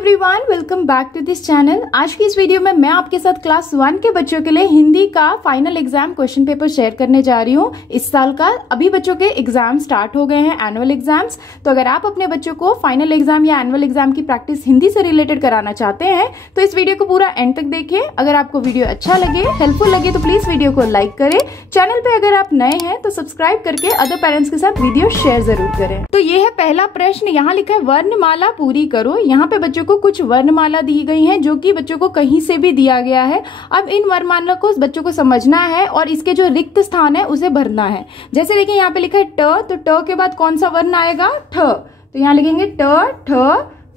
Everyone, welcome back to this channel. आज की इस वीडियो में मैं आपके साथ क्लास 1 के बच्चों के लिए हिंदी का final exam question paper share करने जा रही हूँ। इस साल का अभी बच्चों के एग्जाम स्टार्ट हो गए हैं, एनुअल एग्जाम्स। तो अगर आप अपने बच्चों को फाइनल एग्जाम या एनुअल एग्जाम की प्रैक्टिस हिंदी से रिलेटेड कराना चाहते हैं तो इस वीडियो को पूरा एंड तक देखें। अगर आपको वीडियो अच्छा लगे, हेल्पफुल लगे तो प्लीज वीडियो को लाइक करें। चैनल पे अगर आप नए हैं तो सब्सक्राइब करके अदर पेरेंट्स के साथ वीडियो शेयर जरूर करें। तो ये है पहला प्रश्न। यहाँ लिखा है वर्णमाला पूरी करो। यहाँ पे बच्चों को कुछ वर्णमाला दी गई है जो कि बच्चों को कहीं से भी दिया गया है। अब इन वर्णमाला को बच्चों को समझना है और इसके जो रिक्त स्थान है उसे भरना है। जैसे देखिए यहाँ पे लिखा है ट, तो ट के बाद कौन सा वर्ण आएगा? ठ। तो यहाँ लिखेंगे ट, ठ,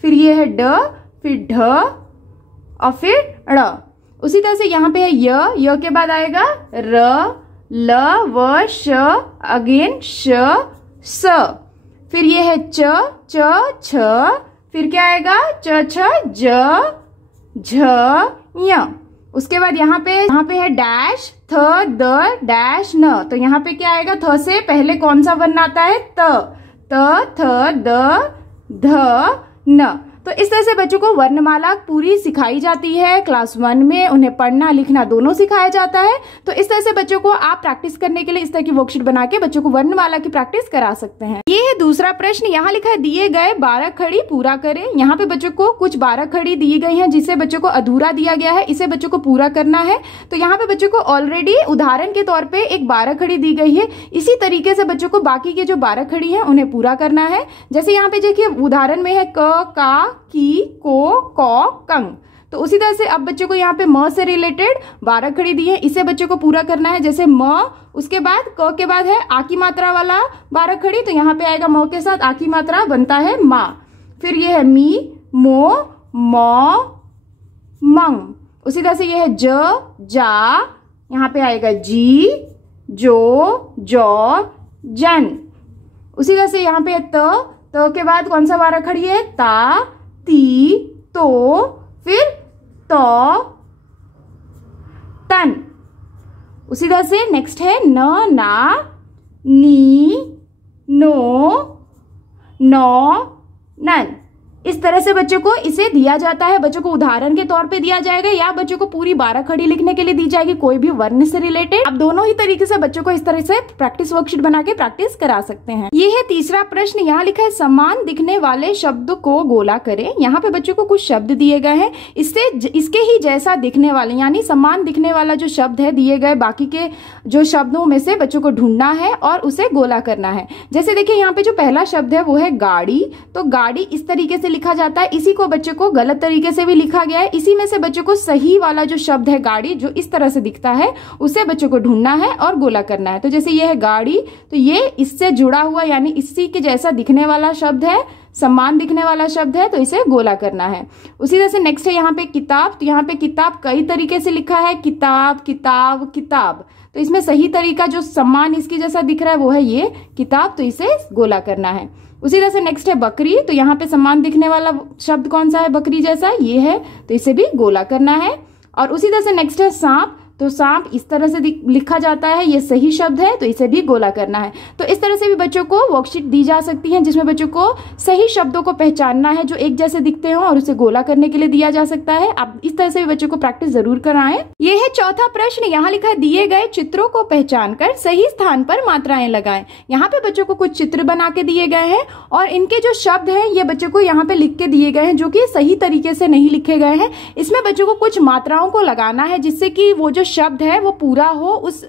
फिर ये है ड, फिर ढ और फिर ड़। उसी तरह से यहाँ पे है य के बाद आएगा र, ल, व, श, अगेन श, स। फिर ये है च, छ, फिर क्या आएगा? च, छ, ज, झ, य। उसके बाद यहाँ पे है डैश, थ, द, डैश, न। तो यहाँ पे क्या आएगा? थ से पहले कौन सा वर्ण आता है? त, थ, द, ध, न। तो इस तरह से बच्चों को वर्णमाला पूरी सिखाई जाती है। क्लास 1 में उन्हें पढ़ना लिखना दोनों सिखाया जाता है। तो इस तरह से बच्चों को आप प्रैक्टिस करने के लिए इस तरह की वर्कशीट बना के बच्चों को वर्णमाला की प्रैक्टिस करा सकते हैं। ये है दूसरा प्रश्न। यहाँ लिखा है दिए गए 12 खड़ी पूरा करें। यहाँ पे बच्चों को कुछ 12 खड़ी दी गई है जिसे बच्चों को अधूरा दिया गया है, इसे बच्चों को पूरा करना है। तो यहाँ पे बच्चों को ऑलरेडी उदाहरण के तौर पर एक 12 खड़ी दी गई है। इसी तरीके से बच्चों को बाकी के जो 12 खड़ी है उन्हें पूरा करना है। जैसे यहाँ पे देखिए उदाहरण में है क, का, की, को, कौ, कंग। तो उसी तरह से अब बच्चों को यहाँ पे म से रिलेटेड 12 खड़ी दी है, इसे बच्चों को पूरा करना है। जैसे म, उसके बाद क के बाद है आ की मात्रा वाला 12 खड़ी, तो यहाँ पे आएगा म के साथ आ की मात्रा बनता है मा। फिर ये है मी, मो, मौ, मंग। उसी तरह से ये है ज, जा, यहाँ पे आएगा जी, जो, जौ, जन। उसी तरह से यहाँ पे है त के बाद कौन सा 12 खड़ी है? ता, ती, तो, फिर तो, तन। उसी तरह से नेक्स्ट है न, ना, नी, नो, नौ, नन। इस तरह से बच्चों को इसे दिया जाता है। बच्चों को उदाहरण के तौर पे दिया जाएगा या बच्चों को पूरी 12 खड़ी लिखने के लिए दी जाएगी, कोई भी वर्ण से रिलेटेड। अब दोनों ही तरीके से बच्चों को इस तरह से प्रैक्टिस वर्कशीट बना के प्रैक्टिस करा सकते हैं। ये है तीसरा प्रश्न। यहाँ लिखा है समान दिखने वाले शब्द को गोला करें। यहाँ पे बच्चों को कुछ शब्द दिए गए हैं, इसके ही जैसा दिखने वाले यानी समान दिखने वाला जो शब्द है दिए गए बाकी के जो शब्दों में से बच्चों को ढूंढना है और उसे गोला करना है। जैसे देखिए यहाँ पे जो पहला शब्द है वो है गाड़ी। तो गाड़ी इस तरीके से लिखा जाता है, इसी को बच्चों को गलत तरीके से भी लिखा गया है। इसी में से बच्चों को सही वाला जो शब्द है गाड़ी जो इस तरह से दिखता है उसे बच्चों को ढूंढना है और गोला करना है। तो जैसे ये है गाड़ी, तो ये इससे जुड़ा हुआ यानी इसी के जैसा दिखने वाला शब्द है, समान दिखने वाला शब्द है, तो इसे गोला करना है। उसी तरह से नेक्स्ट है यहाँ पे किताब। तो यहाँ पे किताब कई तरीके से लिखा है, किताब, किताब, किताब। तो इसमें सही तरीका जो समान इसकी जैसा दिख रहा है वो है ये किताब, तो इसे गोला करना है। उसी तरह से नेक्स्ट है बकरी। तो यहाँ पे समान दिखने वाला शब्द कौन सा है बकरी जैसा? ये है, तो इसे भी गोला करना है। और उसी तरह से नेक्स्ट है सांप। तो सांप इस तरह से लिखा जाता है, ये सही शब्द है, तो इसे भी गोला करना है। तो इस तरह से भी बच्चों को वर्कशीट दी जा सकती है जिसमें बच्चों को सही शब्दों को पहचानना है जो एक जैसे दिखते हो और उसे गोला करने के लिए दिया जा सकता है। आप इस तरह से भी बच्चों को प्रैक्टिस जरूर कराएं। ये है चौथा प्रश्न। यहाँ लिखा है दिए गए चित्रों को पहचान कर सही स्थान पर मात्राएं लगाएं। यहाँ पे बच्चों को कुछ चित्र बना के दिए गए हैं और इनके जो शब्द हैं ये बच्चों को यहाँ पे लिख के दिए गए हैं जो कि सही तरीके से नहीं लिखे गए हैं। इसमें बच्चों को कुछ मात्राओं को लगाना है जिससे कि वो जो शब्द है वो पूरा हो। उस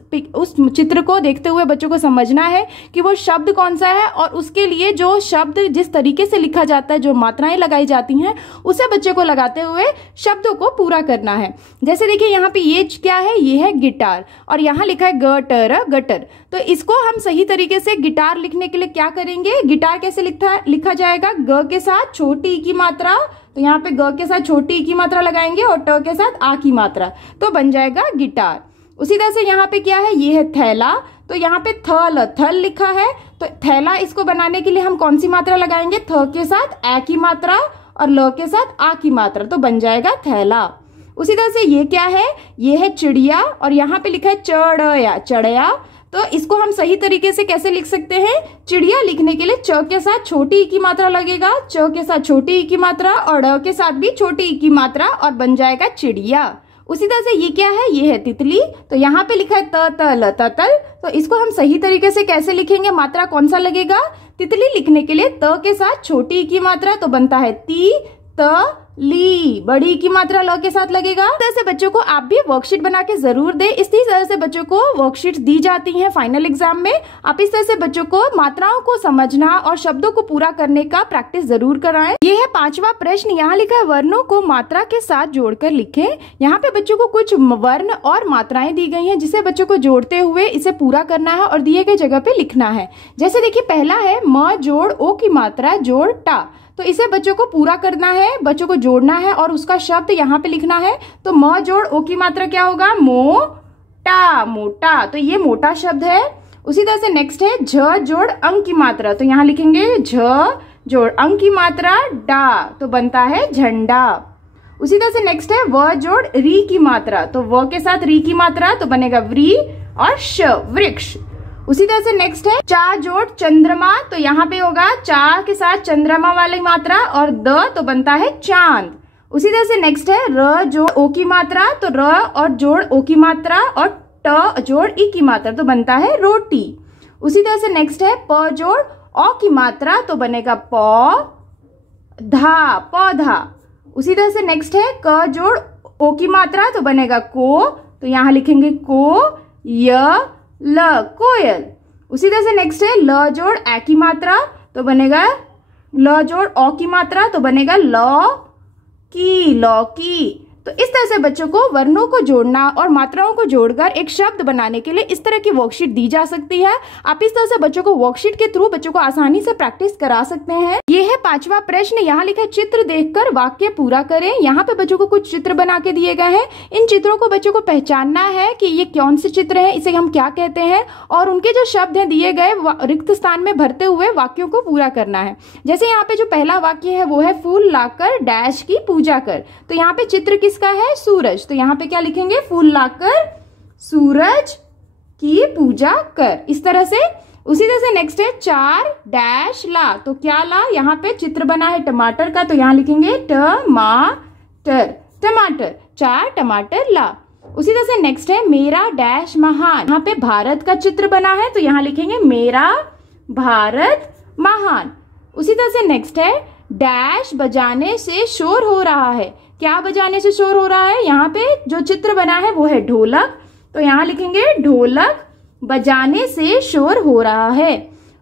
चित्र को देखते हुए बच्चों को समझना है कि वो शब्द कौन सा है और उसके लिए जो शब्द जिस तरीके से लिखा जाता है, जो मात्राएं लगाई जाती हैं, उसे बच्चे को लगाते हुए शब्दों को पूरा करना है। जैसे देखिए यहाँ पे ये क्या है? ये है गिटार और यहाँ लिखा है गटर, गटर। तो इसको हम सही तरीके से गिटार लिखने के लिए क्या करेंगे? गिटार कैसे लिखा जाएगा? ग के साथ छोटी ई की मात्रा, तो यहाँ पे ग के साथ छोटी ई की मात्रा लगाएंगे और ट के साथ आ की मात्रा, तो बन जाएगा गिटार। उसी तरह से यहाँ पे क्या है? ये है थैला। तो यहाँ पे थल, थल लिखा है, तो थैला इसको बनाने के लिए हम कौन सी मात्रा लगाएंगे? थ के साथ ए की मात्रा और ल के साथ आ की मात्रा, तो बन जाएगा थैला। उसी तरह से ये क्या है? ये है चिड़िया और यहाँ पे लिखा है चढ़या, चढ़या। तो इसको हम सही तरीके से कैसे लिख सकते हैं? चिड़िया लिखने के लिए च के साथ छोटी ई की मात्रा लगेगा, च के साथ छोटी ई की मात्रा और ड के साथ भी छोटी ई की मात्रा और बन जाएगा चिड़िया। उसी तरह से ये क्या है? ये है तितली। तो यहाँ पे लिखा है त त ल ततल। तो इसको हम सही तरीके से कैसे लिखेंगे? मात्रा कौन सा लगेगा? तितली लिखने के लिए त के साथ छोटी ई की मात्रा तो बनता है ती त ली। बड़ी ई की मात्रा ल के साथ लगेगा। इस तरह से बच्चों को आप भी वर्कशीट बना के जरूर दें। इसी तरह से बच्चों को वर्कशीट दी जाती हैं फाइनल एग्जाम में। आप इस तरह से बच्चों को मात्राओं को समझना और शब्दों को पूरा करने का प्रैक्टिस जरूर कराएं। ये है 5वां प्रश्न। यहाँ लिखा है वर्णों को मात्रा के साथ जोड़कर लिखें। यहाँ पे बच्चों को कुछ वर्ण और मात्राएं दी गई हैं जिसे बच्चों को जोड़ते हुए इसे पूरा करना है और दिए गए जगह पे लिखना है। जैसे देखिए पहला है म जोड़ ओ की मात्रा जोड़ टा। तो इसे बच्चों को पूरा करना है, बच्चों को जोड़ना है और उसका शब्द यहाँ पे लिखना है। तो म जोड़ ओ की मात्रा क्या होगा? मोटा, मोटा। तो ये मोटा शब्द है। उसी तरह से नेक्स्ट है झ जोड़ अंक की मात्रा। तो यहाँ लिखेंगे झ जोड़ अंक की मात्रा डा तो बनता है झंडा। उसी तरह से नेक्स्ट है व जोड़ री की मात्रा। तो व के साथ री की मात्रा तो बनेगा व्री और श वृक्ष। उसी तरह से नेक्स्ट है चा जोड़ चंद्रमा। तो यहाँ पे होगा चा के साथ चंद्रमा वाली मात्रा और द तो बनता है चांद। उसी तरह से नेक्स्ट है र जोड़ ओ की मात्रा। तो र और जोड़ ओ की मात्रा और ट जोड़ ई की मात्रा तो बनता है रोटी। उसी तरह से नेक्स्ट है प जोड़ औ की मात्रा तो बनेगा पौधा, पौधा। उसी तरह से नेक्स्ट है क जोड़ ओ की मात्रा तो बनेगा को। तो यहाँ लिखेंगे को य ल कोयल। उसी तरह से नेक्स्ट है ल जोड़ ए की मात्रा तो बनेगा ल जोड़ औ की मात्रा तो बनेगा लौकी, लौकी। तो इस तरह से बच्चों को वर्णों को जोड़ना और मात्राओं को जोड़कर एक शब्द बनाने के लिए इस तरह की वर्कशीट दी जा सकती है। आप इस तरह से बच्चों को वर्कशीट के थ्रू बच्चों को आसानी से प्रैक्टिस करा सकते हैं। ये है 5वां प्रश्न। यहाँ लिखा है चित्र देखकर वाक्य पूरा करें। यहाँ पे बच्चों को कुछ चित्र बना के दिए गए हैं। इन चित्रों को बच्चों को पहचानना है कि ये कौन से चित्र है, इसे हम क्या कहते हैं और उनके जो शब्द हैं दिए गए रिक्त स्थान में भरते हुए वाक्यों को पूरा करना है। जैसे यहाँ पे जो पहला वाक्य है वो है फूल लाकर डैश की पूजा कर। तो यहाँ पे चित्र किसका है? सूरज। तो यहाँ पे क्या लिखेंगे? फूल लाकर सूरज की पूजा कर। इस तरह से। उसी तरह से नेक्स्ट है चार डैश ला। तो क्या ला? यहाँ पे चित्र बना है टमाटर का। तो यहाँ लिखेंगे टमाटर, टमाटर। चार टमाटर ला। उसी तरह से नेक्स्ट है मेरा डैश महान। यहाँ पे भारत का चित्र बना है तो यहाँ लिखेंगे मेरा भारत महान। उसी तरह से नेक्स्ट है डैश बजाने से शोर हो रहा है। क्या बजाने से शोर हो रहा है? यहाँ पे जो चित्र बना है वो है ढोलक। तो यहाँ लिखेंगे ढोलक बजाने से शोर हो रहा है।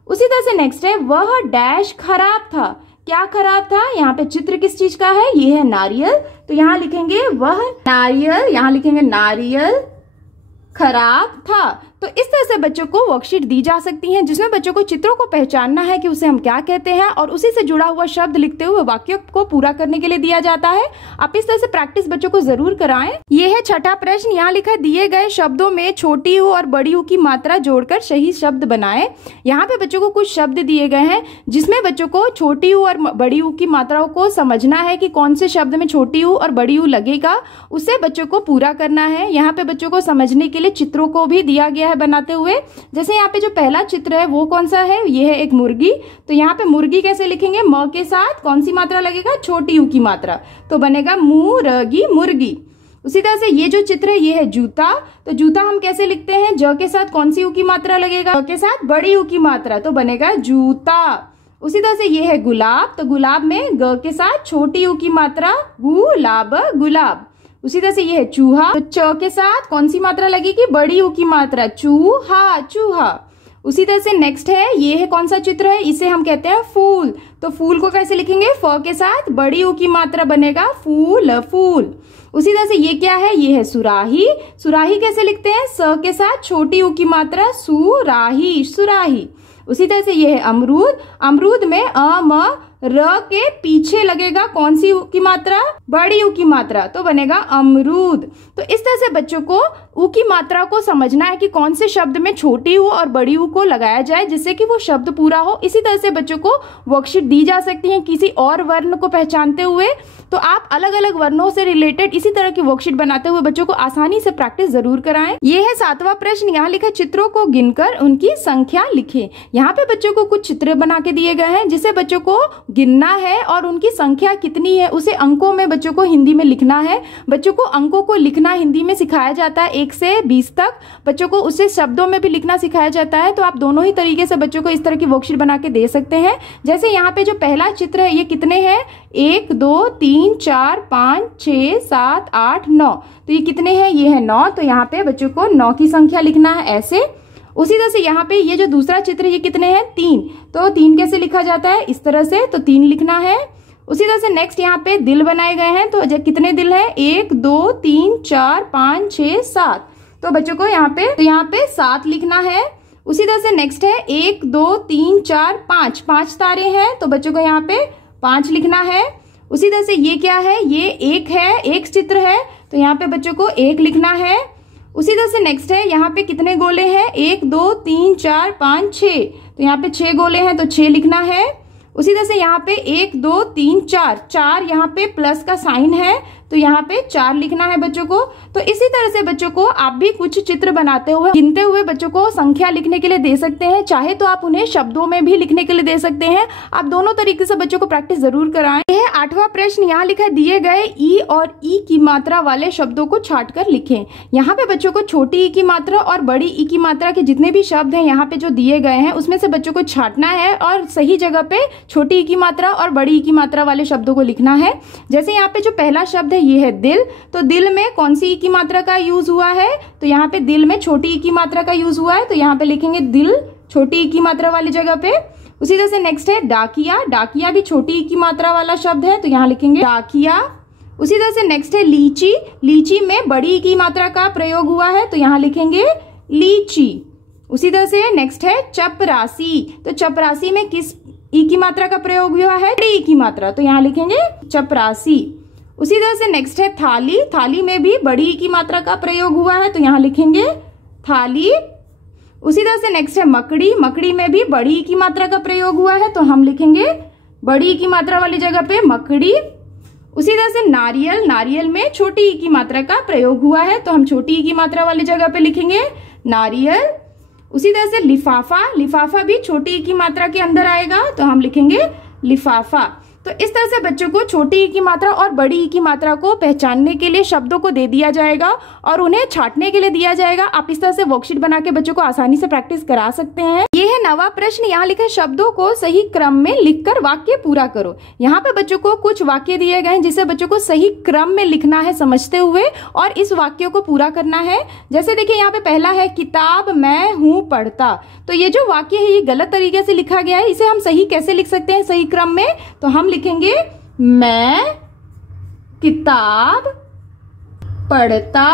उसी तरह से नेक्स्ट है वह डैश खराब था। क्या खराब था? यहाँ पे चित्र किस चीज का है? ये है नारियल। तो यहाँ लिखेंगे वह नारियल, यहाँ लिखेंगे नारियल खराब था। तो इस तरह से बच्चों को वर्कशीट दी जा सकती हैं जिसमें बच्चों को चित्रों को पहचानना है कि उसे हम क्या कहते हैं और उसी से जुड़ा हुआ शब्द लिखते हुए वाक्य को पूरा करने के लिए दिया जाता है। आप इस तरह से प्रैक्टिस बच्चों को जरूर कराएं। ये है 6ठा प्रश्न। यहाँ लिखा है दिए गए शब्दों में छोटी ऊ और बड़ी ऊ की मात्रा जोड़कर सही शब्द बनाएं। यहाँ पे बच्चों को कुछ शब्द दिए गए हैं जिसमें बच्चों को छोटी ऊ और बड़ी ऊ की मात्राओं को समझना है कि कौन से शब्द में छोटी ऊ और बड़ी ऊ लगेगा, उसे बच्चों को पूरा करना है। यहाँ पे बच्चों को समझने के लिए चित्रों को भी दिया गया है बनाते हुए। जैसे यहाँ पे जो पहला चित्र है वो कौन सा है? ये है एक मुर्गी। तो यहाँ पे मुर्गी कैसे लिखेंगे? म के साथ कौन सी मात्रा लगेगा? छोटी ऊ की मात्रा। तो बनेगा मुर्गी, मुर्गी। उसी तरह से ये जो चित्र है ये है जूता। तो जूता हम कैसे लिखते हैं? ज के साथ कौन सी ऊ की मात्रा लगेगा? ज के साथ बड़ी ऊ की मात्रा तो बनेगा जूता। उसी तरह से ये है गुलाब। तो गुलाब में ग के साथ छोटी ऊ की मात्रा गुलाब, गुलाब। उसी तरह से ये है चूहा। तो च के साथ कौन सी मात्रा लगेगी? बड़ी ऊ की मात्रा चूहा, चूहा। उसी तरह से नेक्स्ट है ये है कौन सा चित्र है? इसे हम कहते हैं फूल। तो फूल को कैसे लिखेंगे? फ के साथ बड़ी ऊ की मात्रा बनेगा फूल, फूल। उसी तरह से ये क्या है? ये है सुराही। सुराही कैसे लिखते हैं? स के साथ छोटी ऊ की मात्रा सुराही, सुराही। उसी तरह से ये है अमरूद। अमरूद में अ म र के पीछे लगेगा कौन सी ऊ की मात्रा? बड़ी ऊ की मात्रा तो बनेगा अमरूद। तो इस तरह से बच्चों को ऊ की मात्रा को समझना है कि कौन से शब्द में छोटी ऊ और बड़ी ऊ को लगाया जाए जिससे कि वो शब्द पूरा हो। इसी तरह से बच्चों को वर्कशीट दी जा सकती है किसी और वर्ण को पहचानते हुए। तो आप अलग अलग वर्णों से रिलेटेड इसी तरह की वर्कशीट बनाते हुए बच्चों को आसानी से प्रैक्टिस जरूर कराएं। ये है 7वां प्रश्न। यहाँ लिखा चित्रों को गिनकर उनकी संख्या लिखें। यहाँ पे बच्चों को कुछ चित्र बना के दिए गए हैं जिसे बच्चों को गिनना है और उनकी संख्या कितनी है उसे अंकों में बच्चों को हिंदी में लिखना है। बच्चों को अंकों को लिखना हिंदी में सिखाया जाता है 1 से 20 तक। बच्चों को उसे शब्दों में भी लिखना सिखाया जाता है। तो आप दोनों ही तरीके से बच्चों को इस तरह की वर्कशीट बना के दे सकते हैं। जैसे यहाँ पे जो पहला चित्र है ये कितने हैं, 1 2 3 4 5 6 7 8 9। तो ये कितने हैं, ये है 9। तो यहाँ पे बच्चों को 9 की संख्या लिखना है ऐसे। उसी तरह से यहाँ पे ये जो दूसरा चित्र ये कितने हैं, 3। तो 3 कैसे लिखा जाता है, इस तरह से। तो 3 लिखना है। उसी तरह से नेक्स्ट यहाँ पे दिल बनाए गए हैं। तो कितने दिल हैं, 1 2 3 4 5 6 7। तो बच्चों को यहाँ पे 7 लिखना है। उसी तरह से नेक्स्ट है 1 2 3 4 5, 5 तारे हैं। तो बच्चों को यहाँ पे 5 लिखना है। उसी तरह से ये क्या है, ये 1 है, 1 चित्र है। तो यहाँ पे बच्चों को 1 लिखना है। उसी तरह से नेक्स्ट है यहाँ पे कितने गोले हैं, 1 2 3 4 5 6। तो यहाँ पे 6 गोले हैं तो 6 लिखना है। उसी तरह से यहाँ पे 1 2 3 4, 4 यहाँ पे प्लस का साइन है तो यहाँ पे 4 लिखना है बच्चों को। तो इसी तरह से बच्चों को आप भी कुछ चित्र बनाते हुए गिनते हुए बच्चों को संख्या लिखने के लिए दे सकते हैं। चाहे तो आप उन्हें शब्दों में भी लिखने के लिए दे सकते हैं। आप दोनों तरीके से बच्चों को प्रैक्टिस जरूर कराएं। यह है 8वां प्रश्न। यहाँ लिखा है दिए गए ई और ई की मात्रा वाले शब्दों को छाट कर लिखें। यहाँ पे बच्चों को छोटी ई की मात्रा और बड़ी ई की मात्रा के जितने भी शब्द हैं यहाँ पे जो दिए गए हैं उसमें से बच्चों को छाटना है और सही जगह पे छोटी ई की मात्रा और बड़ी ई की मात्रा वाले शब्दों को लिखना है। जैसे यहाँ पे जो पहला शब्द है ये है दिल। तो दिल में कौन सी ई की मात्रा का यूज हुआ है, तो यहाँ पे दिल में छोटी ई की मात्रा का यूज हुआ है। तो यहाँ पे लिखेंगे दिल छोटी ई की मात्रा वाली जगह पे। उसी तरह से नेक्स्ट है डाकिया। डाकिया भी छोटी ई की मात्रा वाला शब्द है तो यहाँ लिखेंगे डाकिया। उसी तरह से नेक्स्ट है लीची। लीची में बड़ी ई की मात्रा का प्रयोग हुआ है तो यहाँ लिखेंगे लीची। उसी तरह से नेक्स्ट है चपरासी। तो चपरासी में किस ई की मात्रा का प्रयोग हुआ है, बड़ी ई की मात्रा। तो यहाँ लिखेंगे चपरासी। उसी तरह से नेक्स्ट है थाली। थाली में भी बड़ी ई की मात्रा का प्रयोग हुआ है तो यहाँ लिखेंगे थाली। उसी तरह से नेक्स्ट है मकड़ी। मकड़ी में भी बड़ी ई की मात्रा का प्रयोग हुआ है तो हम लिखेंगे बड़ी ई की मात्रा वाली जगह पे मकड़ी। उसी तरह से नारियल। नारियल में छोटी ई की मात्रा का प्रयोग हुआ है तो हम छोटी ई की मात्रा वाली जगह पे लिखेंगे नारियल। उसी तरह से लिफाफा। लिफाफा भी छोटी ई की मात्रा के अंदर आएगा तो हम लिखेंगे लिफाफा। तो इस तरह से बच्चों को छोटी ई की मात्रा और बड़ी ई की मात्रा को पहचानने के लिए शब्दों को दे दिया जाएगा और उन्हें छाटने के लिए दिया जाएगा। आप इस तरह से वर्कशीट बना के बच्चों को आसानी से प्रैक्टिस करा सकते हैं। ये है 9वां प्रश्न। यहाँ लिखा है शब्दों को सही क्रम में लिखकर वाक्य पूरा करो। यहाँ पे बच्चों को कुछ वाक्य दिए गए हैं जिसे बच्चों को सही क्रम में लिखना है समझते हुए और इस वाक्यों को पूरा करना है। जैसे देखिए यहाँ पे पहला है किताब मैं हूँ पढ़ता। तो ये जो वाक्य है ये गलत तरीके से लिखा गया है। इसे हम सही कैसे लिख सकते हैं सही क्रम में, तो हम लिखेंगे मैं किताब पढ़ता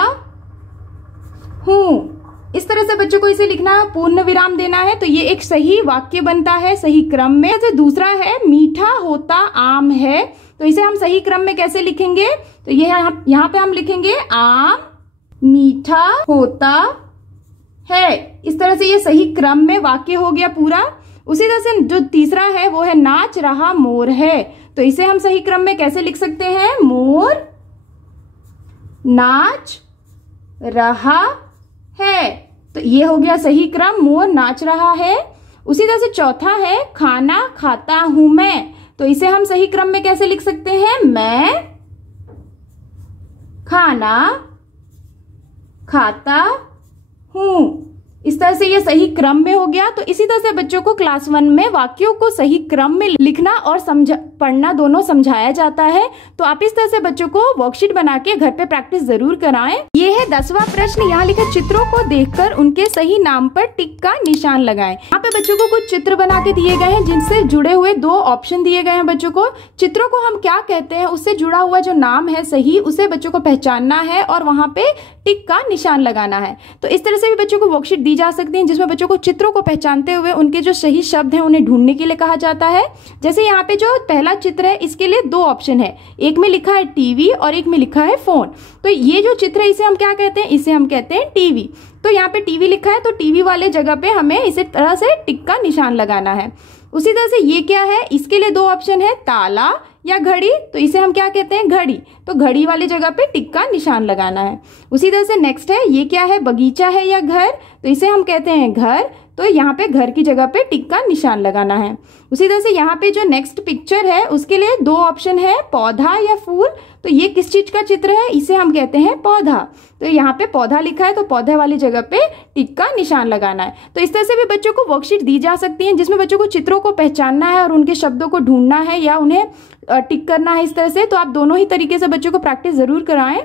हूं। इस तरह से बच्चों को इसे लिखना, पूर्ण विराम देना है तो ये एक सही वाक्य बनता है सही क्रम में। जैसे दूसरा है मीठा होता आम है। तो इसे हम सही क्रम में कैसे लिखेंगे, तो ये यहाँ पे हम लिखेंगे आम मीठा होता है। इस तरह से ये सही क्रम में वाक्य हो गया पूरा। उसी तरह से जो तीसरा है वो है नाच रहा मोर है। तो इसे हम सही क्रम में कैसे लिख सकते हैं, मोर नाच रहा है। तो ये हो गया सही क्रम, मोर नाच रहा है। उसी तरह से चौथा है खाना खाता हूं मैं। तो इसे हम सही क्रम में कैसे लिख सकते हैं, मैं खाना खाता हूं। इस तरह से ये सही क्रम में हो गया। तो इसी तरह से बच्चों को क्लास 1 में वाक्यों को सही क्रम में लिखना और पढ़ना दोनों समझाया जाता है। तो आप इस तरह से बच्चों को वर्कशीट बना के घर पे प्रैक्टिस जरूर कराएं। ये है 10वां प्रश्न। यहाँ लिखा चित्रों को देखकर उनके सही नाम पर टिक का निशान लगाएं। यहाँ पे बच्चों को कुछ चित्र बना के दिए गए हैं जिनसे जुड़े हुए 2 ऑप्शन दिए गए हैं बच्चों को। चित्रों को हम क्या कहते हैं, उससे जुड़ा हुआ जो नाम है सही उसे बच्चों को पहचानना है और वहां पे टिक का निशान लगाना है। तो इस तरह से भी बच्चों को वर्कशीट दी जा सकती हैं जिसमें बच्चों को चित्रों को पहचानते हुए उनके जो सही शब्द हैं उन्हें ढूंढने के लिए कहा जाता है। जैसे यहाँ पे जो पहला चित्र है इसके लिए 2 ऑप्शन है, एक में लिखा है टीवी और एक में लिखा है फोन। तो ये जो चित्र है इसे हम क्या कहते हैं, इसे हम कहते हैं टीवी। तो यहाँ पे टीवी लिखा है तो टीवी वाले जगह पे हमें इसी तरह से टिक का निशान लगाना है। उसी तरह से ये क्या है, इसके लिए 2 ऑप्शन है, ताला या घड़ी। तो इसे हम क्या कहते हैं, घड़ी। तो घड़ी वाली जगह पे टिक का निशान लगाना है। उसी तरह से नेक्स्ट है, ये क्या है, बगीचा है या घर। तो इसे हम कहते हैं घर। तो यहाँ पे घर की जगह पे टिक का निशान लगाना है। उसी तरह से यहाँ पे जो नेक्स्ट पिक्चर है उसके लिए 2 ऑप्शन है, पौधा या फूल। तो ये किस चीज का चित्र है, इसे हम कहते हैं पौधा। तो यहाँ पे पौधा लिखा है तो पौधे वाली जगह पे टिक का निशान लगाना है। तो इस तरह से भी बच्चों को वर्कशीट दी जा सकती है जिसमें बच्चों को चित्रों को पहचानना है और उनके शब्दों को ढूंढना है या उन्हें टिक करना है इस तरह से। तो आप दोनों ही तरीके से बच्चों को प्रैक्टिस जरूर कराएं।